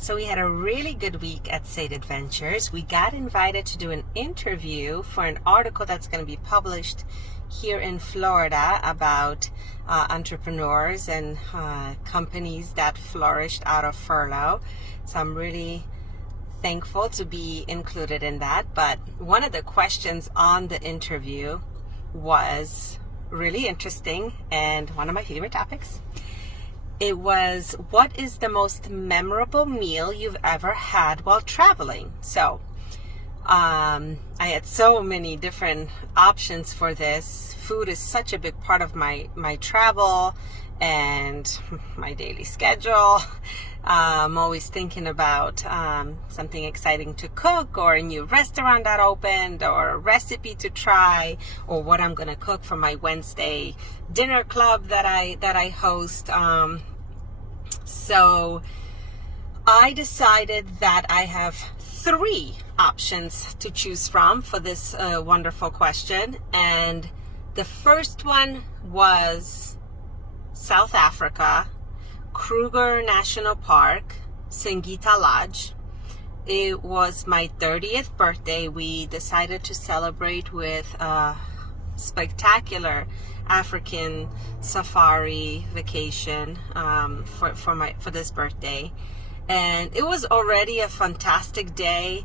So we had a really good week at State Adventures. We got invited to do an interview for an article that's going to be published here in Florida about entrepreneurs and companies that flourished out of furlough. So I'm really thankful to be included in that. But one of the questions on the interview was really interesting and one of my favorite topics. It was, what is the most memorable meal you've ever had while traveling? So I had so many different options for this. Food is such a big part of my travel and my daily schedule. I'm always thinking about something exciting to cook, or a new restaurant that opened, or a recipe to try, or what I'm gonna cook for my Wednesday dinner club that I host. So I decided that I have 3 options to choose from for this wonderful question. And the first one was South Africa, Kruger National Park, Singita Lodge. It was my 30th birthday. We decided to celebrate with a spectacular African safari vacation for this birthday, and it was already a fantastic day.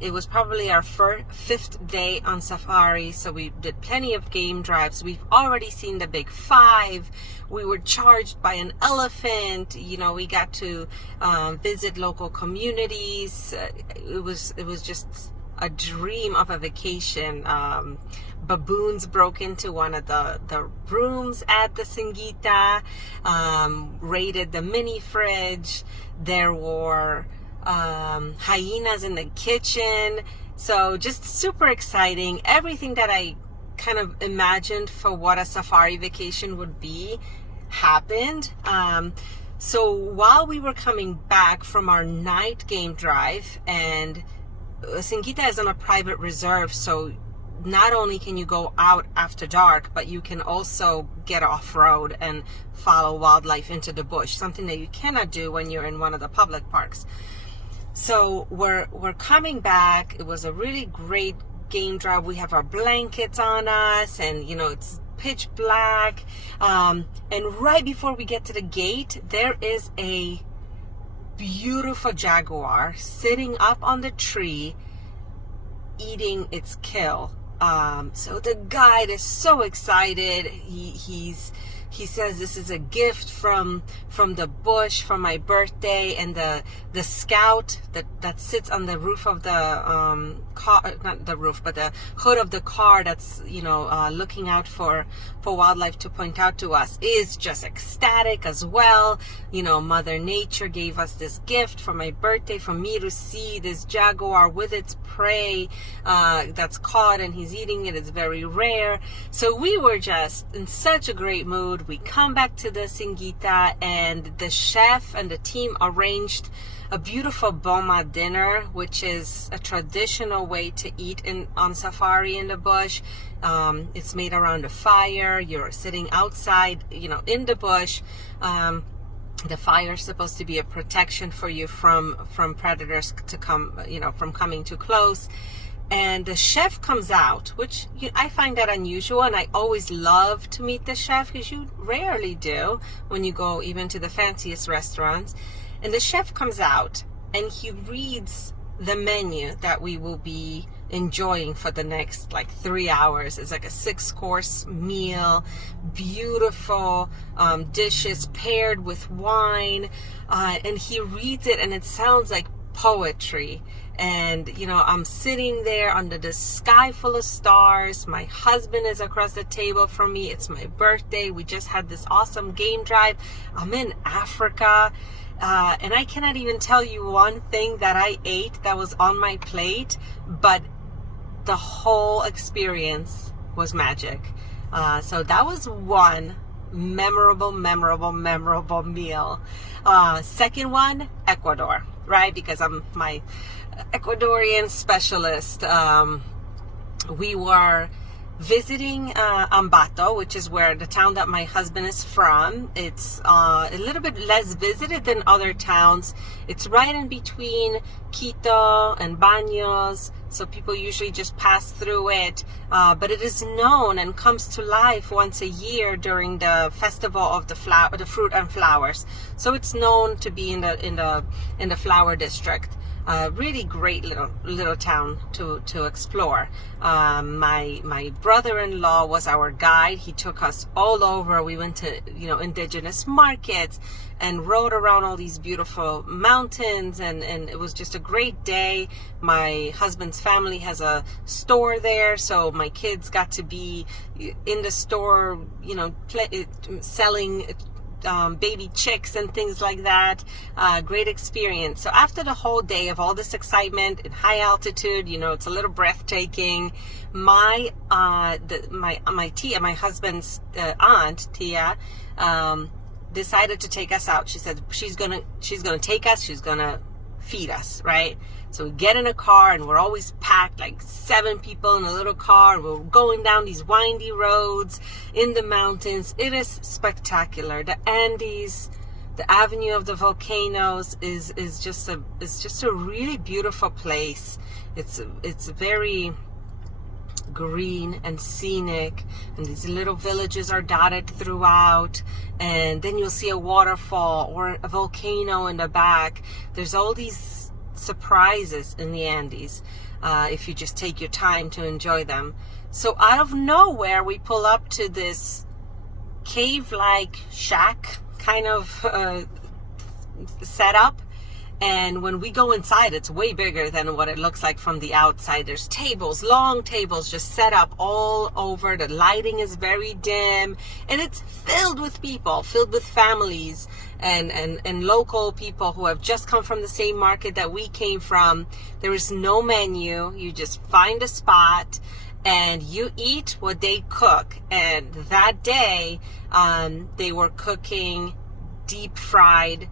It was probably our 5th day on safari, so we did plenty of game drives. We've already seen the big 5. We were charged by an elephant. You know, we got to visit local communities. It was just a dream of a vacation. Baboons broke into one of the rooms at the Singita, raided the mini fridge. There were hyenas in the kitchen. So just super exciting. Everything that I kind of imagined for what a safari vacation would be happened. So while we were coming back from our night game drive, and Singita is on a private reserve, so not only can you go out after dark, but you can also get off-road and follow wildlife into the bush, something that you cannot do when you're in one of the public parks. So we're coming back. It was a really great game drive. We have our blankets on us, and you know, it's pitch black. And right before we get to the gate, there is a beautiful jaguar sitting up on the tree eating its kill. So the guide is so excited. He says this is a gift from the bush for my birthday, and the scout that sits on the roof of the car, not the roof, but the hood of the car, that's looking out for wildlife to point out to us, is just ecstatic as well. You know, Mother Nature gave us this gift for my birthday, for me to see this jaguar with its prey that's caught, and he's eating it. It's very rare. So we were just in such a great mood. We come back to the Singita, and the chef and the team arranged a beautiful boma dinner, which is a traditional way to eat on safari in the bush. It's made around a fire. You're sitting outside, in the bush. The fire is supposed to be a protection for you from predators to come, from coming too close. And the chef comes out, which I find that unusual, and I always love to meet the chef, because you rarely do when you go even to the fanciest restaurants. And the chef comes out and he reads the menu that we will be enjoying for the next 3 hours. It's like a 6-course meal, beautiful dishes paired with wine, and he reads it and it sounds like poetry. And I'm sitting there under the sky full of stars. My husband is across the table from me. It's my birthday. We just had this awesome game drive. I'm in Africa, and I cannot even tell you one thing that I ate that was on my plate, but the whole experience was magic. So that was one memorable meal. Second one, Ecuador, right? Because I'm my Ecuadorian specialist. We were visiting Ambato, which is where the town that my husband is from. It's a little bit less visited than other towns. It's right in between Quito and Baños, so people usually just pass through it. But it is known and comes to life once a year during the festival of the fruit and flowers. So it's known to be in the flower district. Really great little town to explore. My brother-in-law was our guide. He took us all over. We went to indigenous markets and rode around all these beautiful mountains, and it was just a great day. My husband's family has a store there, so my kids got to be in the store, selling baby chicks and things like that. Great experience. So after the whole day of all this excitement in high altitude, it's a little breathtaking. My Tia, my husband's aunt Tia, decided to take us out. She said she's gonna take us. She's gonna feed us, right? So we get in a car, and we're always packed, like 7 people in a little car. We're going down these windy roads in the mountains. It is spectacular. The Andes, the Avenue of the Volcanoes is just a really beautiful place. It's very green and scenic, and these little villages are dotted throughout, and then you'll see a waterfall or a volcano in the back. There's all these surprises in the Andes if you just take your time to enjoy them. So out of nowhere, we pull up to this cave-like shack kind of setup. And when we go inside, it's way bigger than what it looks like from the outside. There's tables, long tables just set up all over. The lighting is very dim, and it's filled with people, filled with families and local people who have just come from the same market that we came from. There is no menu. You just find a spot and you eat what they cook. And that day, they were cooking deep fried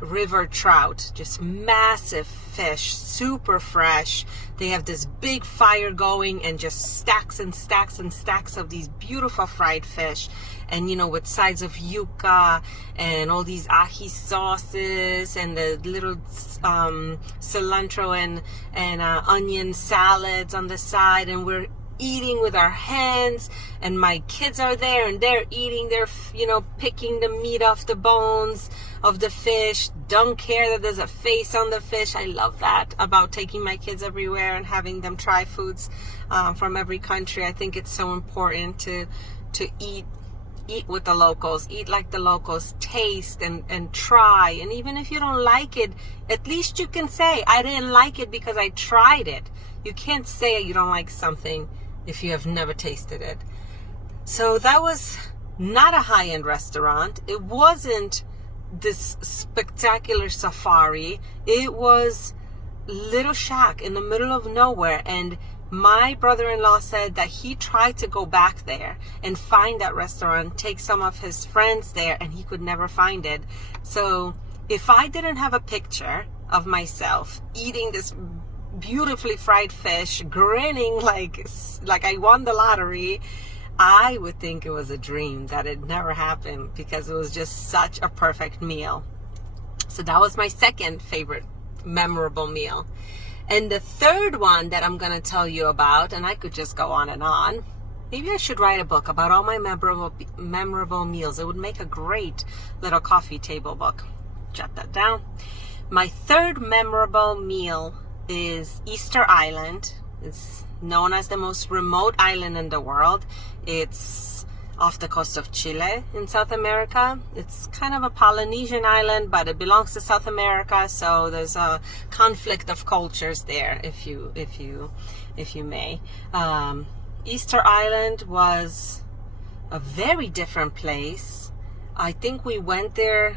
river trout, just massive fish, super fresh. They have this big fire going and just stacks and stacks and stacks of these beautiful fried fish, and with sides of yuca and all these ají sauces and the little cilantro and onion salads on the side, and we're eating with our hands, and my kids are there and they're eating, they're picking the meat off the bones of the fish, don't care that there's a face on the fish. I love that about taking my kids everywhere and having them try foods from every country. I think it's so important to eat with the locals, eat like the locals, taste and try. And even if you don't like it, at least you can say, I didn't like it because I tried it. You can't say you don't like something if you have never tasted it. So that was not a high-end restaurant. It wasn't this spectacular safari. It was little shack in the middle of nowhere, and my brother-in-law said that he tried to go back there and find that restaurant, take some of his friends there, and he could never find it. So if I didn't have a picture of myself eating this beautifully fried fish, grinning like I won the lottery, I would think it was a dream, that it never happened, because it was just such a perfect meal. So that was my second favorite memorable meal. And the third one that I'm going to tell you about, and I could just go on and on. Maybe I should write a book about all my memorable meals. It would make a great little coffee table book. Jot that down. My third memorable meal is Easter Island. It's known as the most remote island in the world. It's off the coast of Chile in South America. It's kind of a Polynesian island, but it belongs to South America, so there's a conflict of cultures there, if you may. Easter Island was a very different place. I think we went there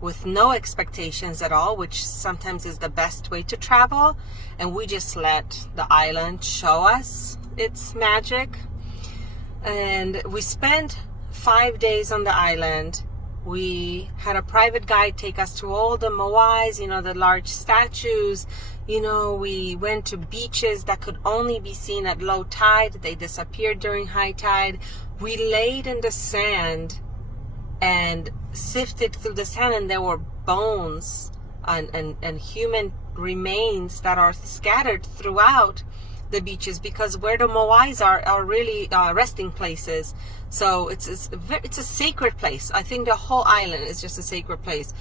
with no expectations at all, which sometimes is the best way to travel, and we just let the island show us its magic. And we spent 5 days on the island, We had a private guide take us to all the moais, the large statues. We went to beaches that could only be seen at low tide. They disappeared during high tide. We laid in the sand and sifted through the sand, and there were bones and human remains that are scattered throughout the beaches, because where the moais are really resting places. So it's a sacred place. I think the whole island is just a sacred place.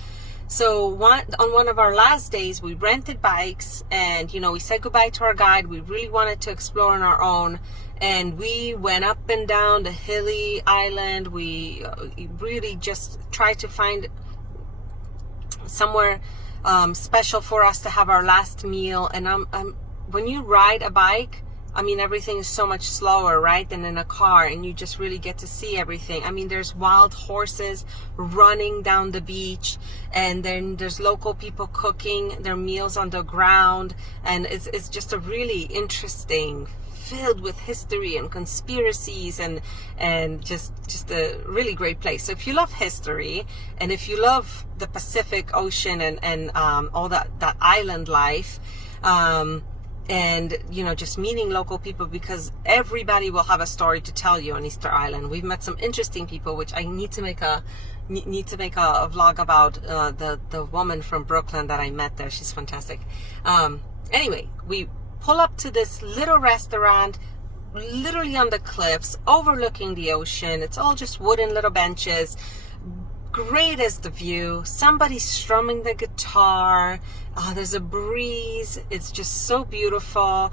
So on one of our last days, we rented bikes, and we said goodbye to our guide. We really wanted to explore on our own, and we went up and down the hilly island. We really just tried to find somewhere special for us to have our last meal. And when you ride a bike, everything is so much slower, right, than in a car, and you just really get to see everything. There's wild horses running down the beach, and then there's local people cooking their meals on the ground, and it's just a really interesting, filled with history and conspiracies, and just a really great place. So if you love history, and if you love the Pacific Ocean and all that island life, and just meeting local people, because everybody will have a story to tell you on Easter Island. We've met some interesting people, which I need to make a vlog about. The woman from Brooklyn that I met there, she's fantastic. Anyway, we pull up to this little restaurant literally on the cliffs overlooking the ocean. It's all just wooden little benches. Great as the view. Somebody's strumming the guitar. There's a breeze. It's just so beautiful.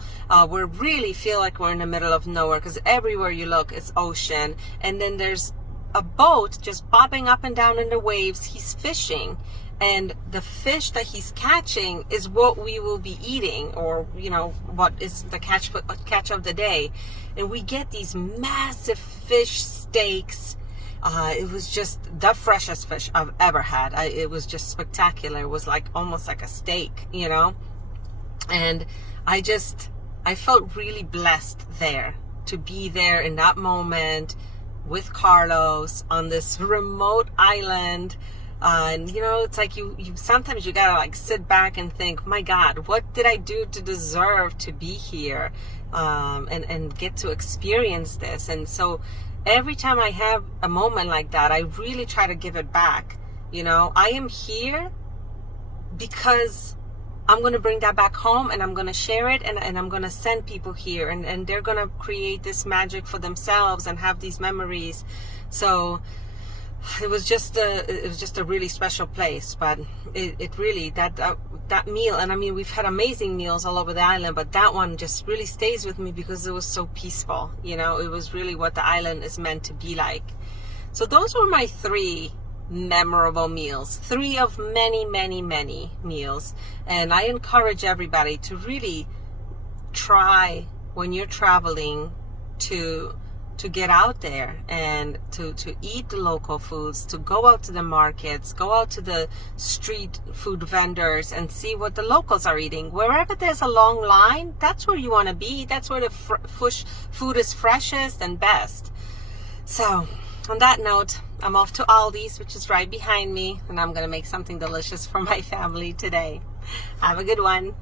We really feel like we're in the middle of nowhere, because everywhere you look it's ocean. And then there's a boat just bobbing up and down in the waves. He's fishing, and the fish that he's catching is what we will be eating, or what is the catch of the day. And we get these massive fish steaks. It was just the freshest fish I've ever had. It was just spectacular. It was almost like a steak, and I felt really blessed there to be there in that moment with Carlos on this remote island. And it's like you sometimes you gotta sit back and think, my God, what did I do to deserve to be here, and get to experience this? And so every time I have a moment like that, I really try to give it back. I am here because I'm going to bring that back home, and I'm going to share it, and I'm going to send people here, and they're going to create this magic for themselves and have these memories. So it was just a really special place. But it really, that meal, and we've had amazing meals all over the island, but that one just really stays with me because it was so peaceful. It was really what the island is meant to be like. So those were my 3 memorable meals, 3 of many, many, many meals. And I encourage everybody to really try, when you're traveling, to get out there and to eat the local foods, to go out to the markets, go out to the street food vendors and see what the locals are eating. Wherever there's a long line, that's where you want to be. That's where the food is freshest and best. So on that note, I'm off to Aldi's, which is right behind me, and I'm going to make something delicious for my family today. Have a good one.